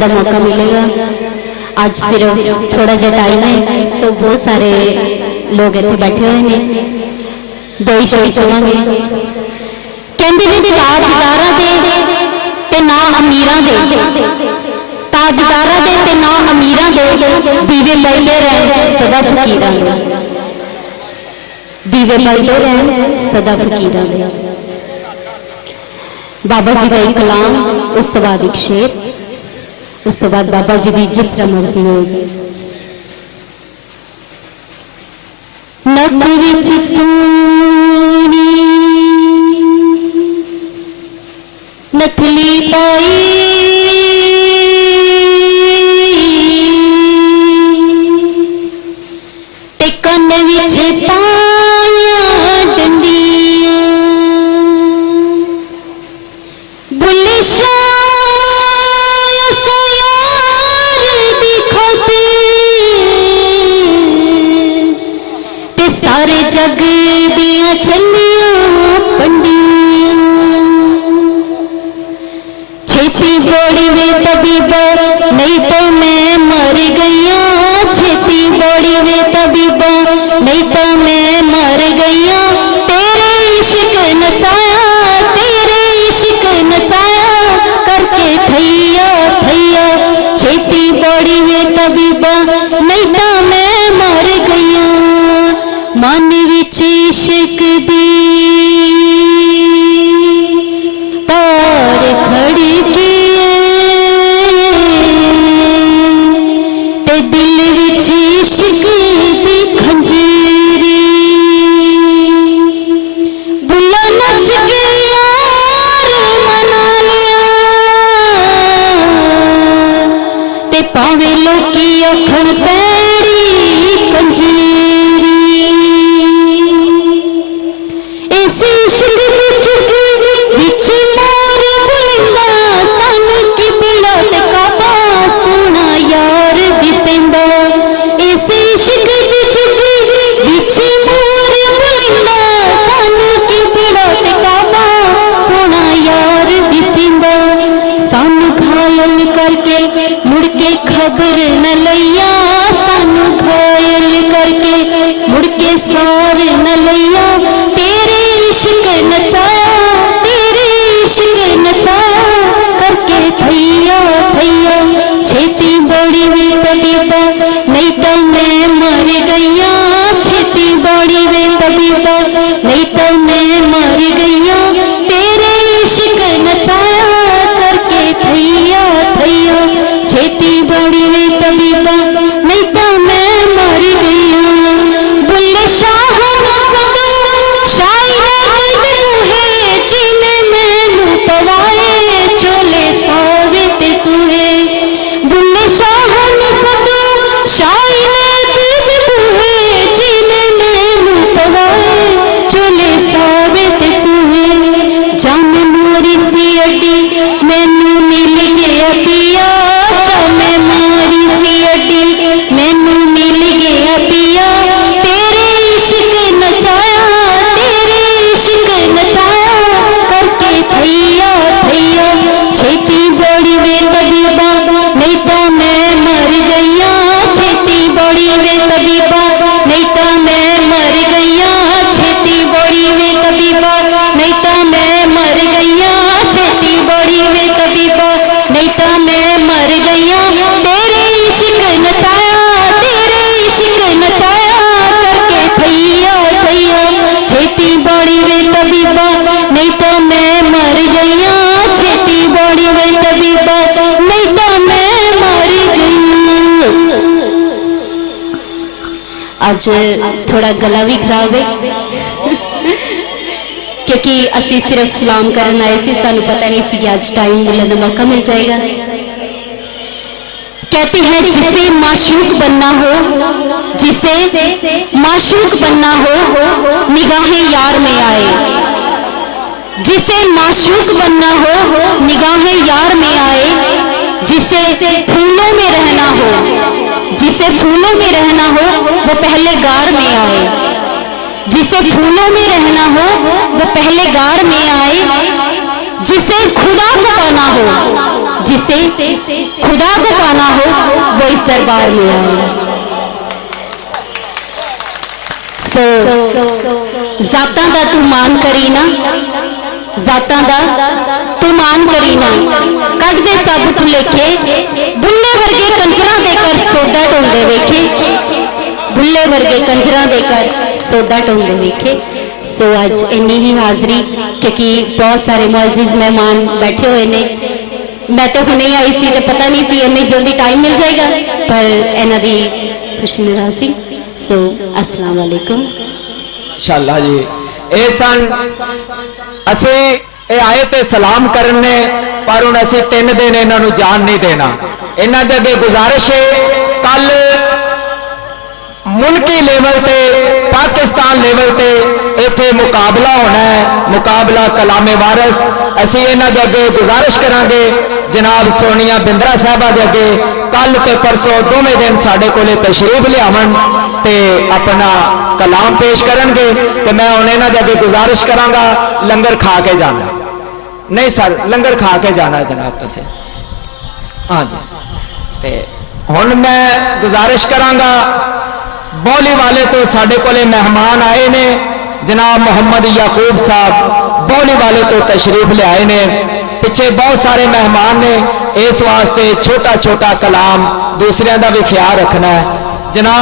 का मौका मिलेगा। आज सिर्फ थोड़ा जहा टाइम है, सो बहुत सारे लोग इतने बैठे हुए हैं। दो ही शब्द कहांगे, कहंदे ने ताजदारां दे ते ना अमीरां दे, ताजदारां दे ते ना अमीरां दे, दीवे बलदे रहन सदा फकीरां दे, दीवे बलदे रहन सदा फकीरां दे। बाबा जी का एक कलाम, उस तो बाद एक शेर, उस तो बाद बाबा जी की जिस तरह मर्जी होगी। नक विच सोनी नथली पाई, ते कन विच पाया डंडियां, बुल्ले सारे जग दियां चलियां पंडियां, छेती बोड़ी वे तबीबा नहीं तो मैं मर गईया, छेती बोड़ी वे तबीबा नहीं तो मैं मर गईया। तेरे इश्क नचाया, तेरे इश्क नचाया करके थैया थैया, छेती बोड़ी वे तबीबा नहीं तो मैं मर गईया। मन विच इश्क दी तार खड़की ते दिल विच इश्क दी खंजीरी, बुला नच के यार मना लिया, ते पावे लोकी अखण पैड़ी कंजीरी। मुड़के खबर न लैया, सानू घायल करके मुड़के सार न लैया। तेरे इश्क नचाया, तेरे इश्क नचाया करके थैया थैया, छेती बड़ी वे तबीबा नहीं तो मैं मर गईया, छेती बड़ी वे तबीबा नहीं तो मैं मर गईया। तेरे इश्क नचाया करके थैया थैया, छेती बड़ी वे तबीबा नहीं तो मैं मर गईया। बुल्ले शाह शाही है जिने मैनू पवाए, चोले सावे ते सुहे। बुल्ले शाह शाही है जिने मैनू पवाए, चोले सावे ते सुहे। जम मोरी सी अड्डी मैनू मिल गया पिया, मैं मारी सी अड्डी मैनू मिल गया पिया। तेरे इश्क नचाया, तेरे इश्क नचाया करके थैया थैया, छेती बड़ी वे तबीबा नहीं तो मैं मर गईया, छेती बड़ी वे तबीबा नहीं तो मैं मर गईया, छेती बड़ी वे तबीबा नहीं तो मैं मर गईया, छेती बड़ी वे तबीबा नहीं तो मैं मर गईया। तेरे इश्क नचाया, तेरे इश्क नचाया करके थैया थैया, छेती बड़ी वे तबीबा नहीं तो मैं मर गईया, छेती बड़ी वे तबीबा नहीं तो मैं मर गई। आज थोड़ा गला भी खराब है क्योंकि असी सिर्फ सलाम करना आए थे, सानू पता नहीं सी आज टाइम मिलने का मौका मिल जाएगा। कहते हैं जिसे माशूक बनना हो, जिसे माशूक बनना हो निगाहें यार में आए, जिसे माशूक बनना हो निगाहें यार में आए। जिसे फूलों में रहना हो, जिसे फूलों में रहना हो वो पहले गार में आए, जिसे फूलों में रहना हो वो पहले गार में आए। जिसे खुदा को पाना हो, जिसे खुदा को पाना हो वो इस दरबार में आए। जातां दा तू मान करी ना, जातां दा तू मान करी ना, कट दे सब भुलेखे, बुल्ले वर्गे कंजरां दे कर सौदा ढोंदे वेखे, बुल्ले वर्गे कंजरां दे कर सौदा ढोंदे वेखे। सो अज इन्नी ही हाजरी, क्योंकि बहुत सारे मुअज़्ज़िज़ मेहमान बैठे हुए ने। मैं तो हुणे आई सी तो पता नहीं सी इन्नी जल्दी टाइम मिल जाएगा, पर इन्हां दी खुशी नाराज़ी। सो अस्सलाम वालेकुम। इंशाअल्लाह जी ये सन असी ये आए ते सलाम करने, पर हुण असी 3 दिन इन्हां नूं जान नहीं देना। इन्हां दे अगे गुजारिश है, कल मुल्की लेवल पे पाकिस्तान लेवल पे इत्थे मुकाबला होना है, मुकाबला कलामे वारिस। असी इन्हां दे अगे गुजारिश करांगे जनाब सोनिया बिंद्रा साहबा दे अगे कल ते परसों दोवें दिन साडे कोले तशरीफ लियावन ते अपना कलाम पेश करनगे। ते मैं हुण इन्हां दे अगे गुजारिश करांगा लंगर खा के जाना। नहीं सर, लंगर खा के जाना जनाब तुसीं। हाँ जी, ते हुण मैं गुजारिश करांगा बौली वाले तो साडे कोले मेहमान आए ने, जनाब मोहम्मद याकूब साहब बौली वाले तो तशरीफ ले आए ने। पिछे बहुत सारे मेहमान ने, इस वास्ते छोटा छोटा कलाम दूसरियां दा भी ख्याल रखना है जनाब।